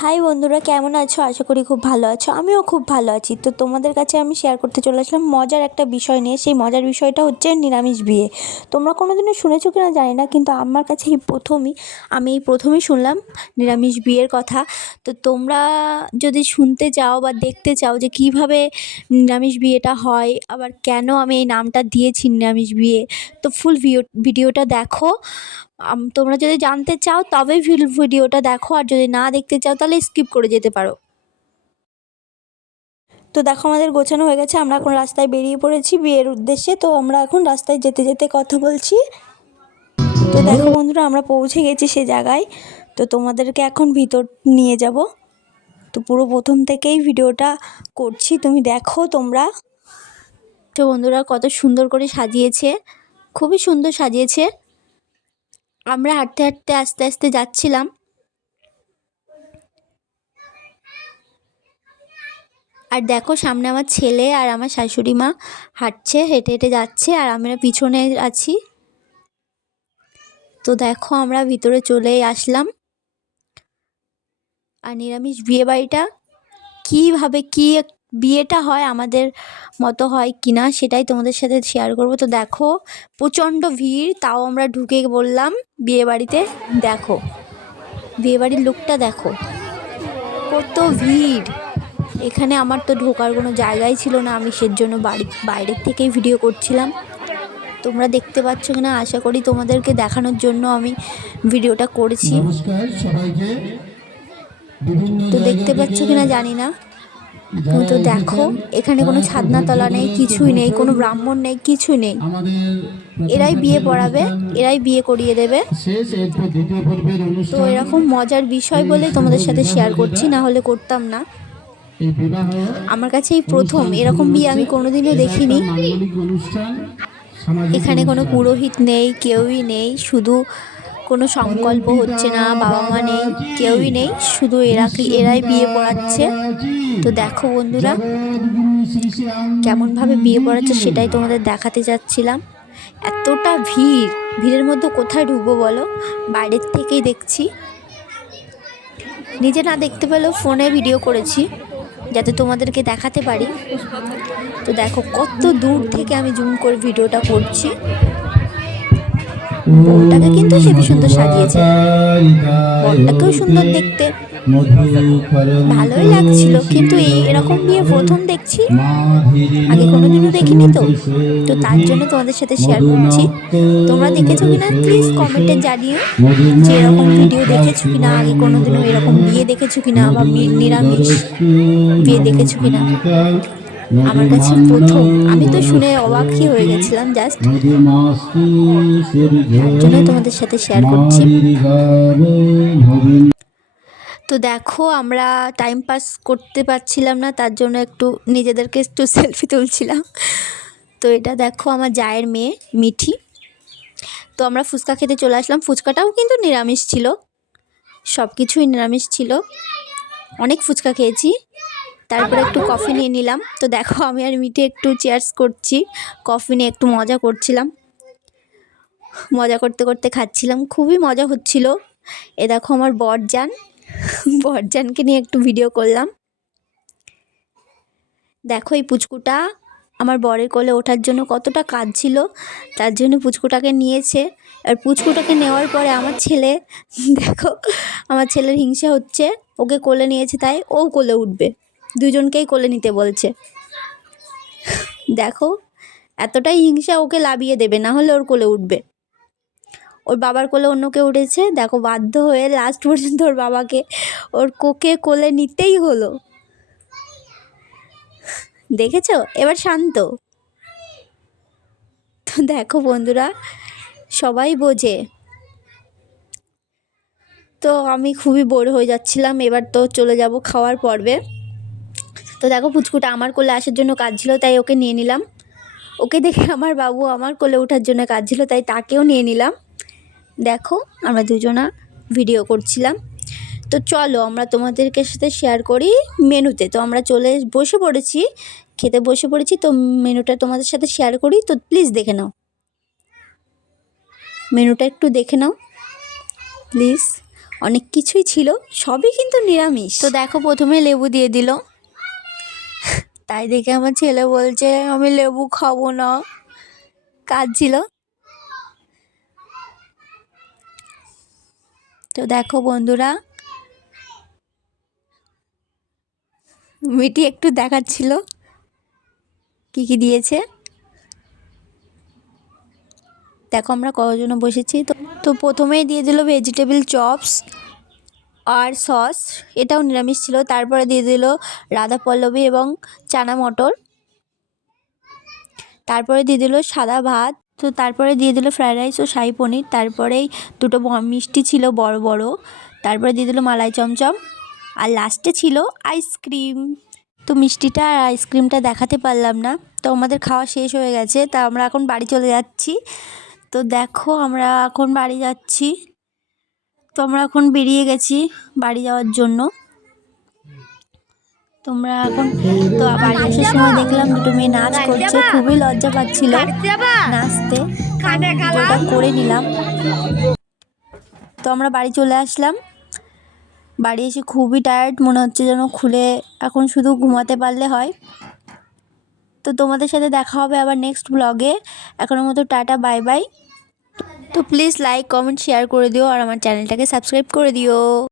High বন্ধুরা, কেমন আছো? আশা করি খুব ভালো আছো। আমিও খুব ভালো আছি। তো তোমাদের কাছে আমি শেয়ার করতে চলে আসলাম মজার একটা বিষয় নিয়ে। সেই মজার বিষয়টা হচ্ছে নিরামিষ বিয়ে। তোমরা কোনোদিনও শুনেছো কিনা জানি না, কিন্তু আমার কাছে এই প্রথমেই শুনলাম নিরামিষ বিয়ের কথা। তো তোমরা যদি শুনতে চাও বা দেখতে চাও যে কিভাবে নিরামিষ বিয়েটা হয়, আবার কেন আমি এই নামটা দিয়েছি নিরামিষ বিয়ে, তো ফুল ভিডিওটা দেখো। তোমরা যদি জানতে চাও তবেই ভিডিওটা দেখো, আর যদি না দেখতে চাও তাহলে স্কিপ করে যেতে পারো। তো দেখো, আমাদের গোছানো হয়ে গেছে, আমরা এখন রাস্তায় বেরিয়ে পড়েছি বিয়ের উদ্দেশ্যে। তো আমরা এখন রাস্তায় যেতে যেতে কথা বলছি। তো দেখো বন্ধুরা, আমরা পৌঁছে গেছি সে জায়গায়। তো তোমাদেরকে এখন ভিতর নিয়ে যাব। তো পুরো প্রথম থেকেই ভিডিওটা করছি, তুমি দেখো তোমরা। তো বন্ধুরা, কত সুন্দর করে সাজিয়েছে, খুবই সুন্দর সাজিয়েছে। আমরা হাঁটতে হাঁটতে আস্তে আস্তে যাচ্ছিলাম। আর দেখো, সামনে আমার ছেলে আর আমার শাশুড়ি মা হাঁটছে, হেঁটে হেঁটে যাচ্ছে, আর আমরা পিছনে আছি। তো দেখো, আমরা ভিতরে চলে আসলাম। আর নিরামিষ বিয়ে বাড়িটা কীভাবে বিয়েটা হয় আমাদের মতো হয় কিনা সেটাই তোমাদের সাথে শেয়ার করব। তো দেখো, প্রচণ্ড ভিড়, তাও আমরা ঢুকে বললাম বিয়ে বাড়িতে। দেখো বিয়ে বাড়ির লোকটা দেখো, কত ভিড়। এখানে আমার তো ঢোকার কোনো জায়গাই ছিল না, আমি সেজন্য বাইরের থেকেই ভিডিও করছিলাম। তোমরা দেখতে পাচ্ছ কিনা আশা করি তোমাদেরকে দেখানোর জন্য আমি ভিডিওটা করেছি। তো দেখতে পাচ্ছ কিনা জানি না। তো দেখো, এখানে কোনো ছাদনাতলা নেই, কিছুই নেই, কোনো ব্রাহ্মণ নেই, কিছুই নেই। এরাই বিয়ে পড়াবে, এরাই বিয়ে করিয়ে দেবে। তো এরকম মজার বিষয় বলেই তোমাদের সাথে শেয়ার করছি, না হলে করতাম না। আমার কাছে এই প্রথম এরকম বিয়ে, আমি কোনোদিনও দেখিনি। এখানে কোনো পুরোহিত নেই, কেউই নেই, শুধু কোনো সংকল্প হচ্ছে না, বাবা মা নেই, কেউই নেই, শুধু এরাই বিয়ে পড়াচ্ছে। তো দেখো বন্ধুরা, কেমনভাবে বিয়ে পড়াচ্ছে সেটাই তোমাদের দেখাতে যাচ্ছিলাম। এতটা ভিড়ের মধ্যে কোথায় ঢুকবো বলো? বাইরের থেকেই দেখছি, নিজে না দেখতে পেলেও ফোনে ভিডিও করেছি যাতে তোমাদেরকে দেখাতে পারি। তো দেখো, কত দূর থেকে আমি জুম করে ভিডিওটা করছি। বউটাকে কিন্তু হেবি সুন্দর সাজিয়েছে, বরটাকেও সুন্দর দেখতে, ভালোই লাগছিল। কিন্তু এরকম বিয়ে প্রথম দেখছি, আগে কোনোদিনও দেখিনি। তো তার জন্য তোমাদের সাথে শেয়ার করছি। তোমরা দেখেছো কিনা প্লিজ কমেন্টে জানিও, যে এরকম ভিডিও দেখেছো কিনা, আগে কোনোদিনও এরকম বিয়ে দেখেছো কিনা, বা নিরামিষ বিয়ে দেখেছো কিনা। আমার কাছে প্রথম, আমি তো শুনে অবাকই হয়ে গেছিলাম জাস্ট, তার জন্যই তোমাদের সাথে শেয়ার করছি। তো দেখো, আমরা টাইম পাস করতে পারছিলাম না, তার জন্য নিজেদেরকে একটু সেলফি তুলছিলাম। তো এটা দেখো, আমার জায়ের মেয়ে মিঠি। তো আমরা ফুচকা খেতে চলে আসলাম। ফুচকাটাও কিন্তু নিরামিষ ছিল, সব কিছুই নিরামিষ ছিল। অনেক ফুচকা খেয়েছি, তারপরে একটু কফি নিয়ে নিলাম। তো দেখো, আমি আর মিঠি একটু চেয়ার্স করছি, কফি নিয়ে একটু মজা করছিলাম। মজা করতে করতে খাচ্ছিলাম, খুবই মজা হচ্ছিল। এ দেখো, আমার বরজানকে নিয়ে একটু ভিডিও করলাম। দেখো, এই পুচকুটা আমার বরের কোলে ওঠার জন্য কতটা কাঁদছিল, তার জন্য পুচকুটাকে নিয়েছে। আর পুচকুটাকে নেওয়ার পরে আমার ছেলের হিংসা হচ্ছে, ওকে কোলে নিয়েছে তাই ও কোলে উঠবে, দুজনকেই কোলে নিতে বলছে। দেখো, এতটাই হিংসা, ওকে লাবিয়ে দেবে, না হলে ওর কোলে উঠবে। ওর বাবার কোলে অন্য কেউ উঠেছে, দেখো বাধ্য হয়ে লাস্ট পর্যন্ত ওর কোলে নিতেই হলো। দেখেছো, এবার শান্ত। তো দেখো বন্ধুরা, সবাই বোঝে। তো আমি খুবই বোর হয়ে যাচ্ছিলাম, এবার তো চলে যাব খাওয়ার পর্বে। তো দেখো, পুচকুটা আমার কোলে আসার জন্য কাঁদছিল, তাই ওকে নিয়ে নিলাম। ওকে দেখে আমার বাবু আমার কোলে ওঠার জন্য কাঁদছিল, তাই তাকেও নিয়ে নিলাম। দেখো, আমরা দুজনা ভিডিও করছিলাম। তো চলো, আমরা তোমাদেরকে সাথে শেয়ার করি মেনুতে। তো আমরা খেতে বসে পড়েছি। তো মেনুটা তোমাদের সাথে শেয়ার করি, তো প্লিজ দেখে নাও, মেনুটা একটু দেখে নাও প্লিজ। অনেক কিছুই ছিল, সবই কিন্তু নিরামিষ। তো দেখো প্রথমে লেবু দিয়ে দিল, তাই দেখে আমার ছেলে বলছে আমি লেবু খাবো না, কাঁদছিল। তো দেখো বন্ধুরা, মিটি একটু দেখাচ্ছিল কি কি দিয়েছে। দেখো আমরা কতজন বসেছি। তো প্রথমেই দিয়ে দিল ভেজিটেবল চপস আর সস, এটাও নিরামিষ ছিল। তারপরে দিয়ে দিল রাধা পল্লবী এবং চানা মটর। তারপরে দিয়ে দিল সাদা ভাত। তো তারপরে দিয়ে দিল ফ্রায়েড রাইস ও শাহী পনির। তারপরেই দুটো মিষ্টি ছিল বড় বড়। তারপরে দিয়ে দিল মালাই চমচম, আর লাস্টে ছিল আইসক্রিম। তো মিষ্টিটা আর আইসক্রিমটা দেখাতে পারলাম না, তো আমাদের খাওয়া শেষ হয়ে গেছে। তা আমরা এখন বাড়ি চলে যাচ্ছি। তো দেখো আমরা এখন বাড়ি যাচ্ছি। তো আমরা এখন বেরিয়ে গেছি বাড়ি যাওয়ার জন্য। তোমরা এখন তো বাড়ি আসার সময় দেখলাম দুটো মেয়ে নাচ করছে, খুবই লজ্জা পাচ্ছিল নাচতে, ভিডিওটা করে নিলাম। তো আমরা বাড়ি চলে আসলাম। বাড়ি এসে খুবই টায়ার্ড মনে হচ্ছে, যেন খুলে এখন শুধু ঘুমাতে পারলে হয়। তো তোমাদের সাথে দেখা হবে আবার নেক্সট ব্লগে। এখনের মতো টাটা, বাই বাই। তো প্লিজ লাইক কমেন্ট শেয়ার করে দিও আর আমার চ্যানেলটাকে সাবস্ক্রাইব করে দিও।